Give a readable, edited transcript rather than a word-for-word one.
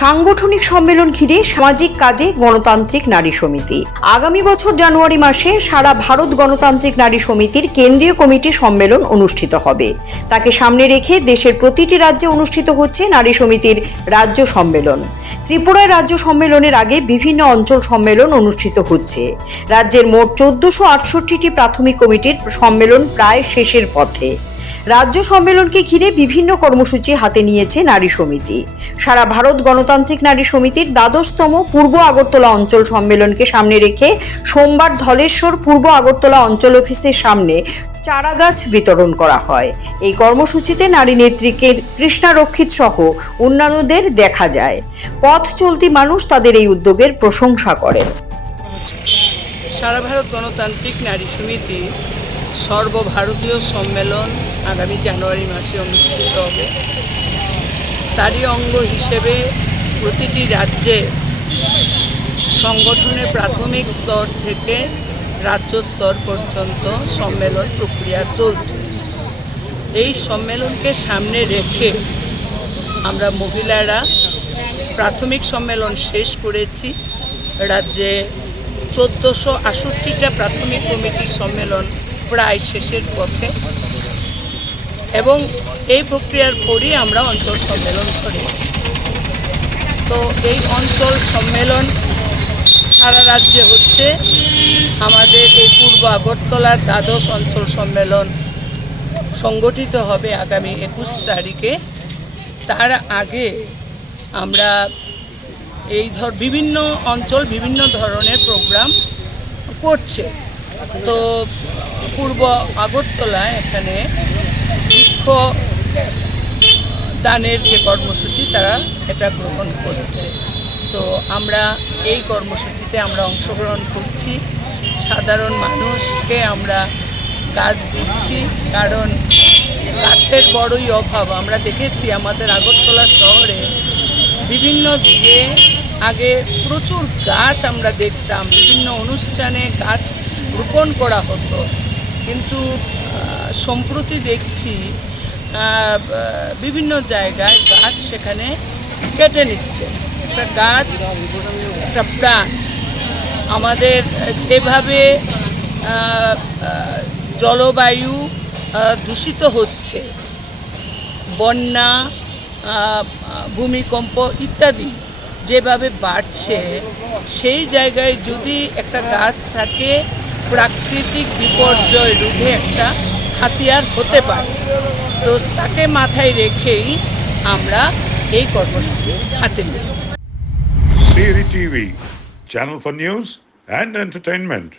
সাংগঠনিক সম্মেলন ঘিরে সামাজিক কাজে গণতান্ত্রিক নারী সমিতি। আগামী বছর জানুয়ারি মাসে সারা ভারত গণতান্ত্রিক নারী সমিতির কেন্দ্রীয় কমিটি সম্মেলন অনুষ্ঠিত হবে। তাকে সামনে রেখে দেশের প্রতিটি রাজ্যে অনুষ্ঠিত হচ্ছে নারী সমিতির রাজ্য সম্মেলন। ত্রিপুরায় রাজ্য সম্মেলনের আগে বিভিন্ন অঞ্চল সম্মেলন অনুষ্ঠিত হচ্ছে। রাজ্যের মোট 1468টি প্রাথমিক কমিটির সম্মেলন প্রায় শেষের পথে। রাজ্য সম্মেলনকে ঘিরে বিভিন্ন কর্মসূচি হাতে নিয়েছে নারী সমিতি। সারা ভারত গণতান্ত্রিক নারী সমিতির ১২তম পূর্ব আগরতলা অঞ্চল সম্মেলনকে সামনে রেখে সোমবার ধলেশ্বর পূর্ব আগরতলা অঞ্চল অফিসের সামনে চারাগাছ বিতরণ করা হয়। এই কর্মসূচিতে নারী নেত্রী কৃষ্ণা রক্ষিত সহ অন্যান্যদের দেখা যায়। পথ চলতি মানুষ তাদের এই উদ্যোগের প্রশংসা করেন। সারা ভারত গণতান্ত্রিক নারী সমিতি সর্বভারতীয় সম্মেলন আগামী জানুয়ারি মাসে অনুষ্ঠিত হবে। তারই অঙ্গ হিসেবে প্রতিটি রাজ্যে সংগঠনের প্রাথমিক স্তর থেকে রাজ্য স্তর পর্যন্ত সম্মেলন প্রক্রিয়া চলছে। এই সম্মেলনকে সামনে রেখে আমরা মহিলারা প্রাথমিক সম্মেলন শেষ করেছি। রাজ্যে 1468টা প্রাথমিক কমিটির সম্মেলন প্রায় শেষের পথে এবং এই প্রক্রিয়ার পরই আমরা অঞ্চল সম্মেলন করেছি। তো এই অঞ্চল সম্মেলন সারা রাজ্যে হচ্ছে। আমাদের এই পূর্ব আগরতলার ১২শ অঞ্চল সম্মেলন সংগঠিত হবে আগামী ২১ তারিখে। তার আগে আমরা বিভিন্ন অঞ্চল বিভিন্ন ধরনের প্রোগ্রাম করছে। তো পূর্ব আগরতলায় এখানে বৃক্ষ দানের যে কর্মসূচি তারা এটা গ্রহণ করছে। তো আমরা এই কর্মসূচিতে আমরা অংশগ্রহণ করছি। সাধারণ মানুষকে আমরা গাছ দিচ্ছি, কারণ গাছের বড়ই অভাব। আমরা দেখেছি আমাদের আগরতলা শহরে বিভিন্ন দিকে আগে প্রচুর গাছ আমরা দেখতাম, বিভিন্ন অনুষ্ঠানে গাছ রোপণ করা হতো, কিন্তু সম্প্রতি দেখছি বিভিন্ন জায়গায় গাছ সেখানে কেটে নিচ্ছে। একটা গাছ একটা প্রাণ। আমাদের যেভাবে জলবায়ু দূষিত হচ্ছে, বন্যা, ভূমিকম্প ইত্যাদি যেভাবে বাড়ছে, সেই জায়গায় যদি একটা গাছ থাকে প্রাকৃতিক বিপর্যয় রোধে একটা হাতিয়ার হতে পারে। তো তাকে মাথায় রেখেই আমরা এই কর্মসূচি হাতে নিয়েছি। CAD TV, channel for news and entertainment.